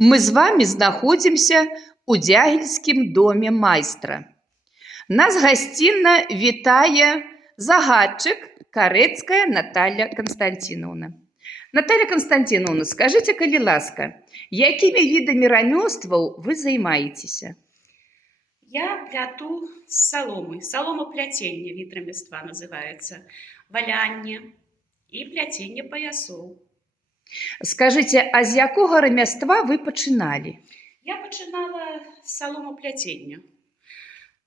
Мы з вами знаходзімся ў дзягільскім доме майстра. Нас гасцінна вітае загадчык Карэцкая Наталья Константиновна. Наталья Константиновна, скажите, калі ласка, якімі відамі рамёстваў вы займаецеся? Я пляту з саломы. Соломопляценне від ремества называется. Валянне і пляценне паясоў. Скажите, а з якога рамяства вы пачыналі? Я пачынала з соломопляцення.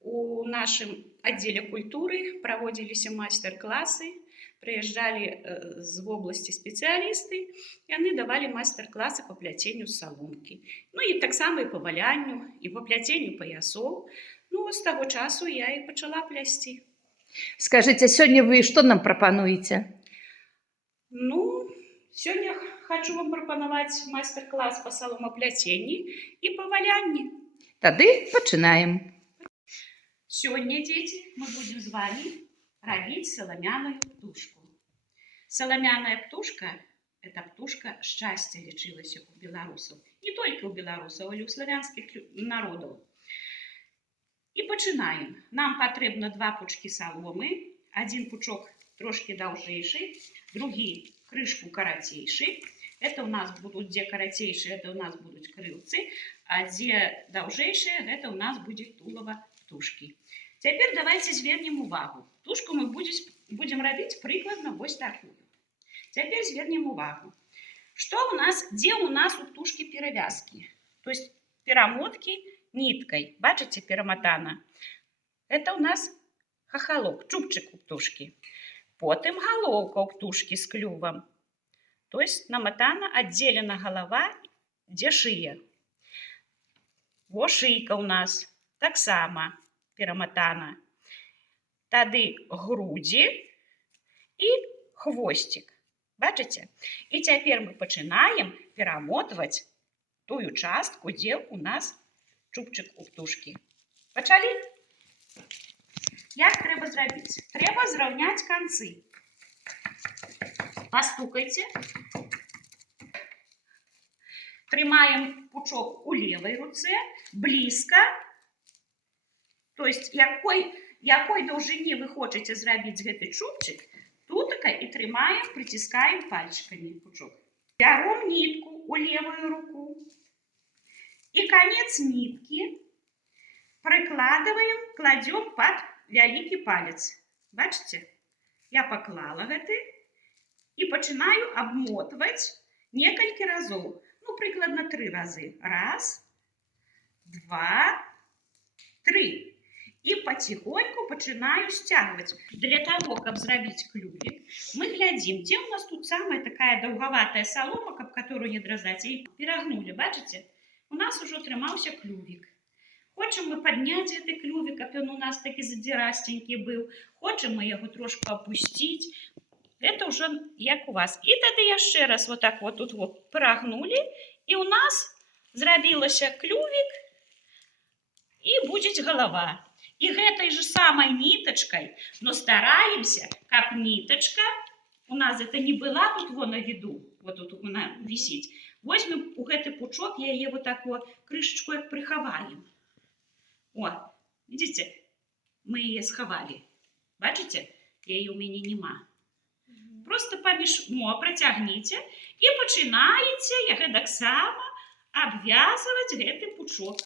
У нашым аддзеле культуры праводзіліся майстар-класы, прыязджалі з вобласці спецыялісты, яны давалі майстар-класы па пляценню саломкі. Ну і таксама і па валянню, і па пляценню паясоў. Ну, з таго часу я і пачала плясці. Скажите, сёння вы што нам прапануеце? Ну, сёння хочу вам прапанаваць майстар-клас па соломопляценні і па валянні. Тады пачынаем. Сёння, дзеці, мы будзем з вами рабіць саламяную птушку. Саламяная птушка – это птушка шчасця, лічылася у беларусаў. Не толькі ў беларусаў, але ў славянскіх народаў. І пачынаем. Нам патрэбна 2 пучкі саломы. Один пучок трошки даўжэйшы, другі крышку карацейшы. Это у нас будут, где карацейшие, это у нас будут крылцы, а где даўжэйшие, это у нас будет тулава птушки. Теперь давайте звернем увагу. Птушку мы будем робить прикладно вот такую. Теперь звернем увагу. Что у нас, где у нас у птушки перевязки? То есть перемотки ниткой. Бачите, перемотана. Это у нас хохолок, чубчик у птушки. Потом головка у птушки с клювом. То есть намотана, отделена голова, где шия. Во шийка у нас так само перемотана. Тады груди и хвостик. Бачите? И теперь мы начинаем перемотывать ту частку, где у нас чубчик у птушки. Почали? Як треба зробити? Треба зрівняти концы. Постукайте. Тримаем пучок у левой руце, близко. То есть, якой довжині ви хочете зробити гэты чубчик, тутака і тримаем, притискаем пальчиками пучок. Берем нитку у левую руку. И конец нитки прикладываем, кладем под великий палец. Бачите? Я поклала гэты и начинаю обмотывать несколько разов. Ну, прикладно 3 разы. 1, 2, 3. И потихоньку начинаю стягивать. Для того, как сделать клювик, мы глядим, где у нас тут самая такая долговатая солома, об которую не дрожать. И перегнули, бачите? У нас уже тримался клювик. Хочем мы поднять этот клювик, а он у нас таки задирастенький был. Хочем мы его трошку опустить. Это уже як у вас. И тогда еще раз вот так вот тут вот перегнули. И у нас зробился клювик и будет голова. И этой же самой ниточкой, но стараемся, как ниточка, у нас это не была тут на виду, вот тут она висит. Возьмем у этой пучок, я ее вот так вот крышечкой приховаем. Вот, видите, мы ее сховали. Бачите, ее у меня нема. Просто протягните и начинаете, так само, обвязывать этот пучок.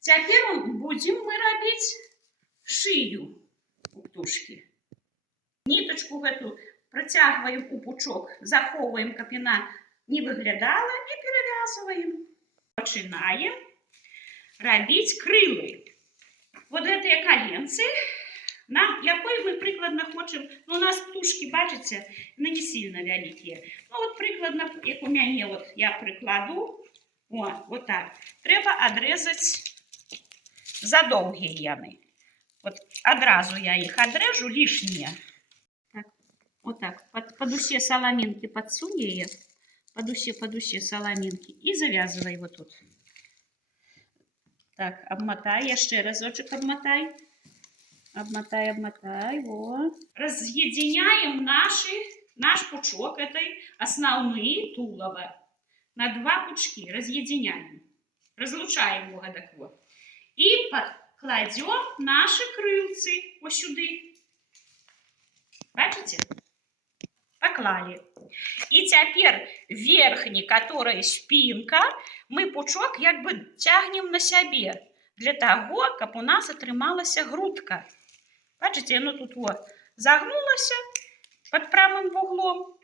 Теперь будем мы робить шию у птушки. Ниточку эту протягиваем у пучок, заховываем, как она не выглядала, и перевязываем. Начинаем робить крылы. Вот этой коленцы, якой мы прикладно хочем, ну, у нас птушки, бачите, не сильно великие. Ну, вот прикладно, як у меня, вот я прикладу, вот так. Треба отрезать задовгі яны. Вот одразу я их отрежу лишние. Так, вот так. Под усе соломинки подсунь ее. Под усе соломинки. И завязывай вот тут. Так, обмотай. Еще разочек обмотай. Обмотай. Вот. Разъединяем наш пучок этой основные тулова. на два пучки, разъединяем, разлучаем его так вот. И кладем наши крылцы вот сюда. Бачите? Поклали. І тепер верхній, который спинка, мы пучок як бы тягнем на себе, для того, каб у нас атрымалася грудка. Бачите, оно тут вот загнулося под прямым вуглом.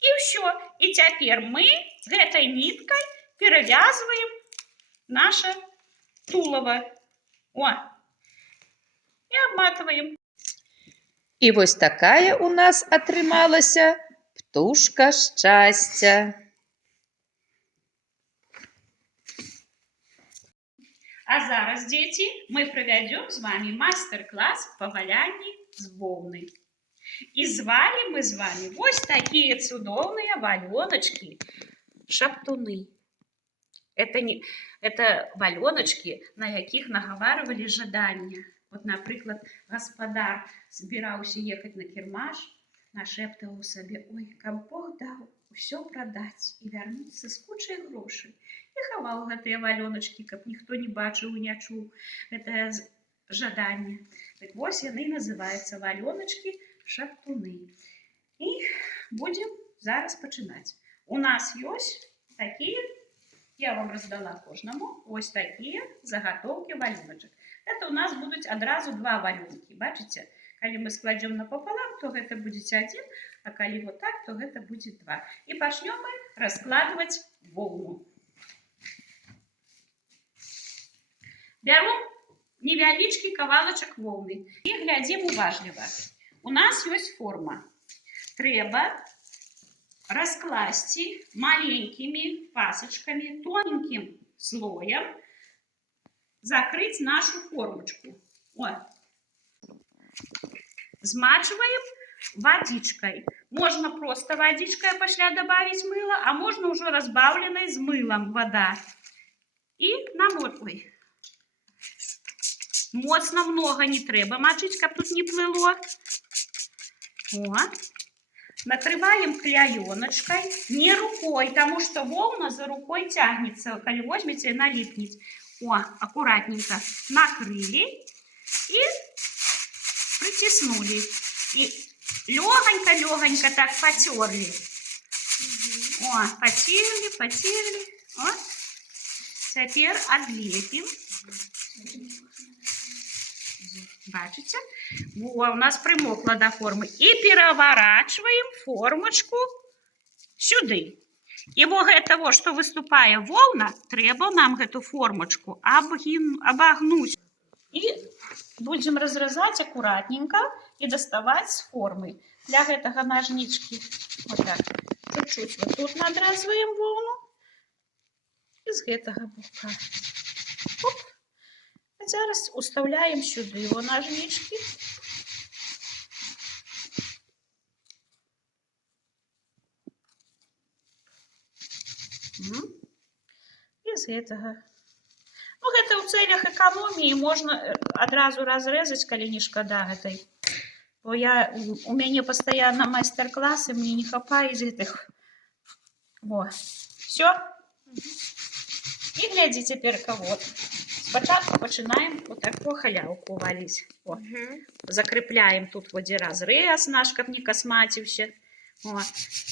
И все. И теперь мы с этой ниткой перевязываем наше тулово. О. И обматываем. І вось такая у нас атрымалася птушка шчасця. А зараз, дети, мы проведем с вами мастер-класс по валянию с волной. И звали мы с вами вот такие цудовные валеночки шаптуны. Это валеночки, на яких наговаривали жадания. Вот, например, господар збираўся ехать на кірмаш, нашептываў сабе: «Ой, каб Бог даў усё продать и вернуться с кучей грошей». И хаваў гэтыя валеночки, каб ніхто не бачыў и не чуў гэтае жаданне. Так вось яны называются валеночки шаптуны. И будем зараз пачынаць. У нас есть такие, я вам раздала кожнаму, вот такие заготовки валеночек. Это у нас будут одразу два валенки. Бачите? Когда мы складем напополам, то это будет один, а когда вот так, то это будет два. И начнем мы раскладывать волну. Берем невеличкий кавалочек волны и глядим уважливо. У нас есть форма. Треба раскласти маленькими пасочками, тоненьким слоем, закрыть нашу формочку. Вот. Смачиваем водичкой. Можно просто водичкой пошля добавить мыло, а можно уже разбавленной с мылом вода. И намотываем. Моцно много не треба мочить, как тут не плыло. Вот. Накрываем клееночкой, не рукой, потому что волна за рукой тянется. Когда возьмете, налипнет. О, аккуратненько накрыли и притиснули. И легонько-легонько так потерли. О, потерли. О. Теперь отлепим. Бачите? Во, у нас примокло до формы. И переворачиваем формочку сюда. И вот этого, что выступая волна, треба нам эту формочку обогнуть. И будем разрезать аккуратненько и доставать с формы. Для этого ножнички вот так чуть-чуть вот тут надрезаем волну. И с этого бока. Оп. А зараз уставляем сюда его ножнички. Из этого. Ну, это в целях экономии можно одразу разрезать, коли не шкода этой. Бо у меня постоянно мастер-классы, мне не хватает из этих. Вот. Все. И глядите теперь кого-то. Спочатку починаем вот такую халявку валить. О. Закрепляем тут вот разрез наш, как не косматився. О.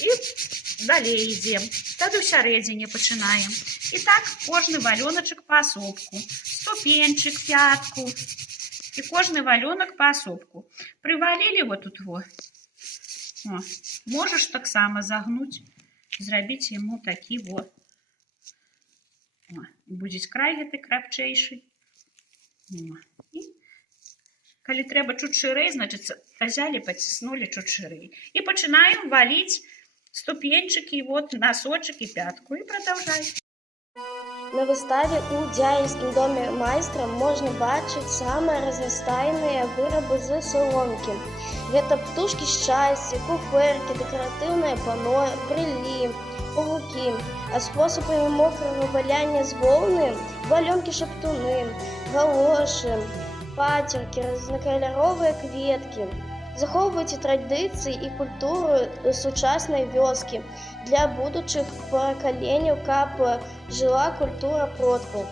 И далее идем. Тогда всередине починаем. И так кожный валеночек по особку. Ступенчик, пятку. И кожный валенок по особку. Привалили вот тут вот. О. Можешь так само загнуть. Зробить ему такие вот. О. Будет край гэты крапчэйшы. И коли треба чуть ширей, значит, взяли, потянули чуть ширей. И начинаем валить ступенчики, вот носочек и пятку. И продолжаем. На выставе у Дзяївськім доме майстра можна бачити саме разнастайныя вырабы з соломкі. Гэта птушкі шчасця, куферкі, дэкаратыўнае пано, брылі, павукі. А спосабамі мокрага валяння з воўны валёнкі-шаптуны, галошы, пацеркі, разнакаляровыя кветкі. Захоўвайце традыцыі і культуру сучаснай вёскі для будучых пакаленняў, каб жыла культура продкаў.